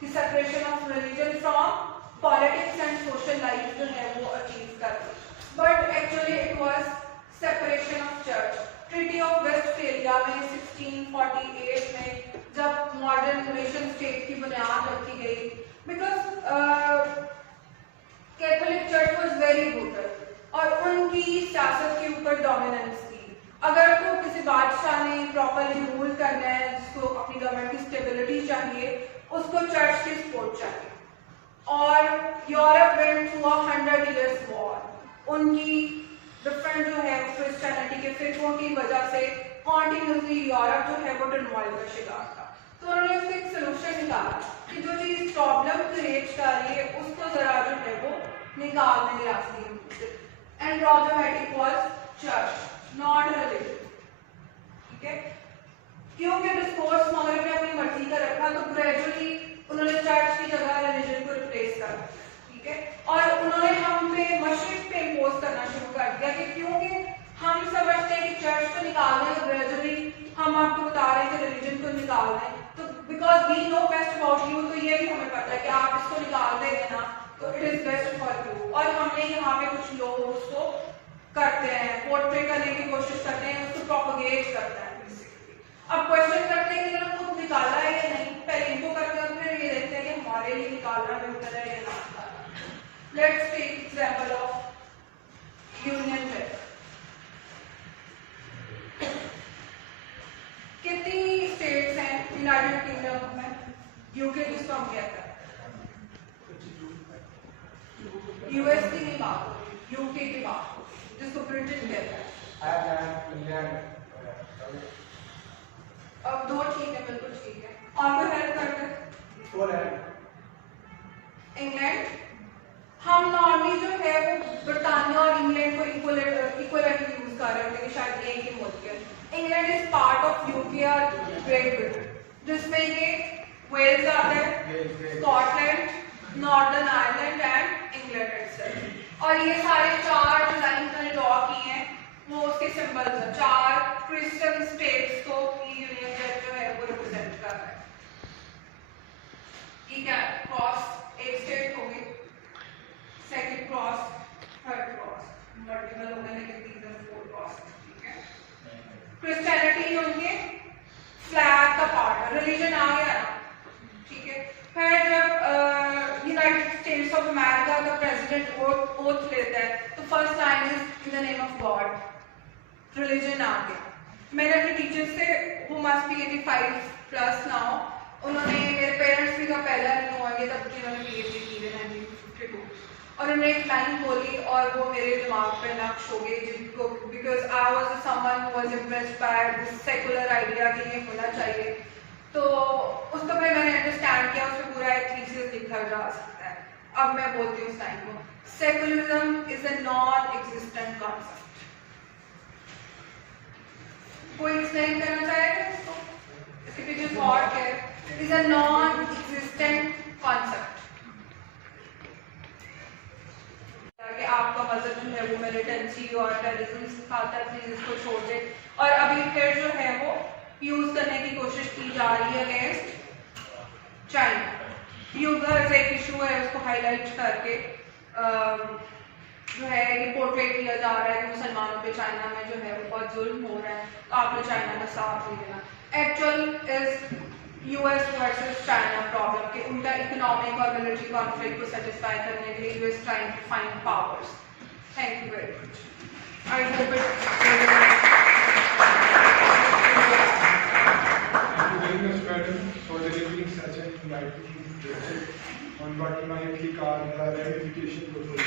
कि separation of religion from politics and social life जो है वो अचीव कर, but actually it was separation of church. Treaty of Westphalia में 1648 में जब मॉडर्न नेशन स्टेट की बुनियाद रखी गई, because Catholic church was very brutal और उनकी सियासत के ऊपर डोमिनेंस थी। अगर तो किसी बादशाह ने प्रॉपरली रूल करना है, जिसको अपनी गवर्नमेंट की स्टेबिलिटी चाहिए, उसको चर्च की सपोर्ट चाहिए। और Europe went through 100 years war. उनकी डिफरेंट जो है क्रिश्चियनिटी के फिरकों की वजह से कॉन्टिन्यूसली यूरोप जो है वो टर्मोइल का शिकार था। तो उन्होंने उसको एक सोल्यूशन निकाला कि जो चीज प्रॉब्लम क्रिएट कर रही है उसको जरा जो है वो निकालने की रास्ते हैं। And problematic was church not religion. ठीक है, क्योंकि डिस्कोर्स मगर ने अपनी मर्जी का रखा तो ग्रेजुअली उन्होंने चर्च की जगह रिलीजन को रिप्लेस कर दिया। ठीक है, और उन्होंने हम पे मशरिक पे इम्पोज करना शुरू कर दिया कि क्योंकि हम समझते हैं कि चर्च को निकालना है, ग्रेजुअली हम आपको बता रहे हैं कि रिलीजन को निकालना है, तो because we know best about you, तो ये भी हमें पता है कि आप इसको निकाल देंगे ना तो it is best for you. और हमने यहाँ पे कुछ लोग उसको करते हैं, पोर्ट्रे करने की कोशिश करते हैं, उसको प्रोपोगेट करते हैं बेसिकली। अब क्वेश्चन करते हैं कि इन्होंने खुद निकाला है या नहीं, पहले इनको करते हैं फिर ये देखते हैं कि हमारे लिए निकालना बेहतर है या ना निकालना। Let's take example of Union Jack. कितनी स्टेट्स हैं यूनाइटेड किंगडम में? यूके जिसको हम कहते हैं, यूएस की नहीं बात, यूके की बात जिसको ब्रिटेन कहते हैं। अब दो ठीक है, बिल्कुल ठीक है। और कोई हेल्प करते हैं? इंग्लैंड। हम नॉर्मली जो है वो ब्रिटानिया और इंग्लैंड को इक्वलिटी यूज कर रहे हैं कि शायद एक ही मुल्क है। England is part of UK और ग्रेट ब्रिटेन, जिसमें ये वेल्स आता है, Scotland, northern Ireland and England itself. और ये सारे चार जो लाइन्स मैंने ड्रॉ की हैं वो उसके सिंबल्स हैं। चार क्रिश्चियन स्टेट्स को यूनियन जैक जो है वो रिप्रेजेंट कर रहा है। ठीक है, क्रॉस एक स्टेट होगी, second cross, third cross, multiple हो गए लेकिन तीन और फोर क्रॉस। ठीक है, क्रिश्चियनिटी उनके फ्लैग का पार्ट है, रिलीजन आ गया ना। ठीक है, फिर जब यूनाइटेड स्टेट्स ऑफ अमेरिका का प्रेसिडेंट ओथ लेता है तो first line is in the name of God, religion आ गया। मैंने अपने टीचर से, वो मस्ट बी 85+ नाउ, उन्होंने, मेरे पेरेंट्स भी का पहला नहीं होंगे तब कि उन्होंने PhD की है 1952, और उन्होंने एक लाइन बोली और वो मेरे दिमाग पे नक्श हो गई, जिनको because I was someone who was impressed by this secular idea कि ये होना चाहिए। तो उसको फिर मैंने अंडरस्टैंड किया, उसमें पूरा एक थीसिस लिखा जा सकता है। अब मैं बोलती हूँ इस लाइन को, secularism is a non existent concept. कोई एक्सप्लेन करना चाहेगा इसको? इसके पीछे थॉट है, is a non existent concept. कि आपका मजहब जो है वो मिलिटेंसी और टेररिज्म सिखाता है, प्लीज इसको छोड़ दे। और अभी फिर जो है वो यूज करने की कोशिश की जा रही है अगेंस्ट चाइना। यूगर्स एक इशू है, उसको हाईलाइट करके जो है ये पोर्ट्रेट किया जा रहा है कि मुसलमानों पे चाइना में जो है वो बहुत जुल्म हो रहा है, तो आपने चाइना का साथ नहीं देना। Actual is US versus China problem कि उनका इकोनॉमिक और मिलिट्री कॉन्फ्लिक्ट को सेटिस्फाई करने के लिए US trying to find powers. Thank you very much. I hope on what might be called the ramification of the